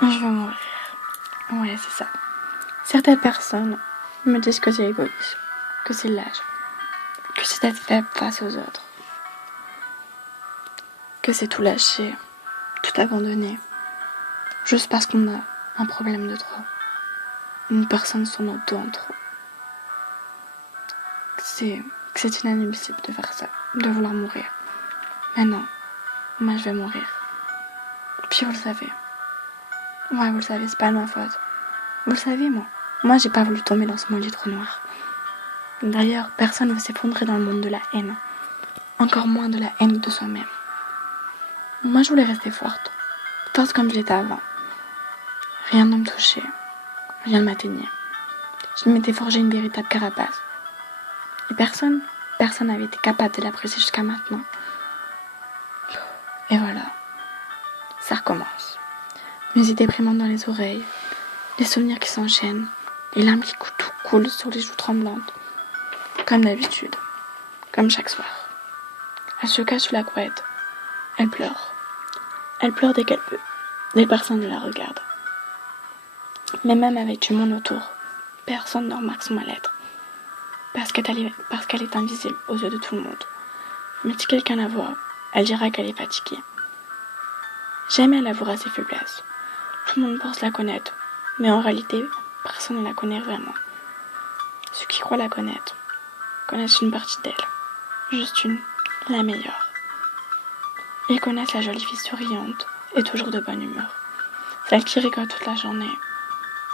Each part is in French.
Je veux mourir. Ouais, c'est ça. Certaines personnes me disent que c'est égoïste, que c'est lâche, que c'est d'être faible face aux autres, que c'est tout lâcher, tout abandonner, juste parce qu'on a un problème de trop, une personne sur notre dos en trop. Que c'est inadmissible de faire ça, de vouloir mourir. Mais non, moi je vais mourir. Puis vous le savez. Ouais, vous le savez, c'est pas de ma faute. Vous le savez, moi. Moi, j'ai pas voulu tomber dans ce maudit trou noir. D'ailleurs, personne ne veut s'effondrer dans le monde de la haine. Encore moins de la haine de soi-même. Moi, je voulais rester forte. Forte comme je l'étais avant. Rien ne me touchait. Rien ne m'atteignait. Je m'étais forgé une véritable carapace. Et personne n'avait été capable de la briser jusqu'à maintenant. Et voilà. Ça recommence. Musique déprimante dans les oreilles. Les souvenirs qui s'enchaînent. Les larmes qui coulent sur les joues tremblantes. Comme d'habitude. Comme chaque soir. Elle se cache sous la couette. Elle pleure. Elle pleure dès qu'elle peut. Dès que personne ne la regarde. Mais même avec du monde autour, personne ne remarque son mal-être. Parce qu'elle est invisible aux yeux de tout le monde. Mais si quelqu'un la voit, elle dira qu'elle est fatiguée. Jamais elle avouera ses faiblesses. Tout le monde pense la connaître. Mais en réalité, personne ne la connaît vraiment. Ceux qui croient la connaître connaissent une partie d'elle. Juste une, la meilleure. Ils connaissent la jolie fille souriante et toujours de bonne humeur. Celle qui rigole toute la journée,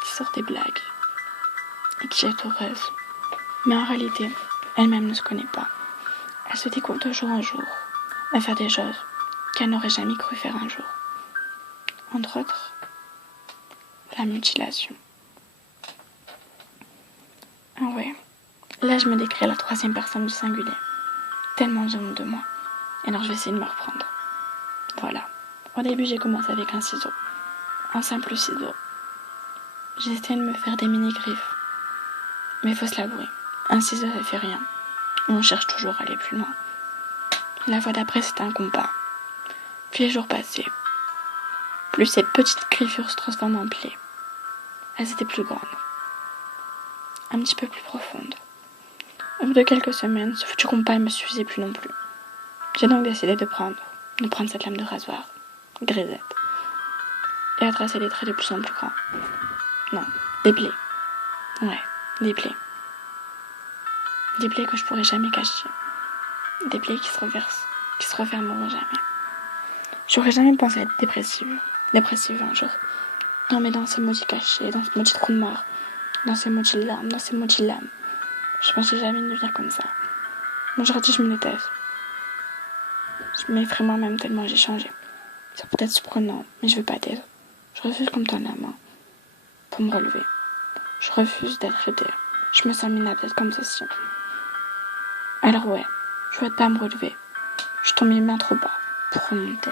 qui sort des blagues et qui est heureuse. Mais en réalité, elle-même ne se connaît pas. Elle se découvre de jour en jour à faire des choses qu'elle n'aurait jamais cru faire un jour. Entre autres, la mutilation. Ah ouais, là je me décris à la troisième personne du singulier. Tellement j'ai honte de moi. Alors je vais essayer de me reprendre. Voilà. Au début j'ai commencé avec un ciseau. Un simple ciseau. J'ai essayé de me faire des mini-griffes. Mais faut se l'avouer, un ciseau ça fait rien. On cherche toujours à aller plus loin. La fois d'après c'était un combat. Puis les jours passaient. Plus ces petites griffures se transforment en plaies. Elles étaient plus grandes. Un petit peu plus profondes. Au bout de quelques semaines, ce foutu combat ne me suffisait plus non plus. J'ai donc décidé de prendre cette lame de rasoir, grisette, et à tracer des traits de plus en plus grands. Non, des plaies. Ouais, des plaies. Des plaies que je pourrais jamais cacher. Des plaies qui se refermeront jamais. J'aurais jamais pensé être dépressive un jour. Non mais dans ces maudits cachets, dans ce maudit trou noir, dans ces maudites larmes, dans ces maudites lames. Je pensais jamais devenir comme ça. Aujourd'hui je me déteste. Je m'effraie moi-même tellement j'ai changé. C'est peut-être surprenant, mais je veux pas d'aide. Je refuse qu'on me tende la main pour me relever. Je refuse d'être aidée. Je me sens minable comme ceci. Alors ouais, je veux pas me relever. Je suis tombée bien trop bas pour remonter.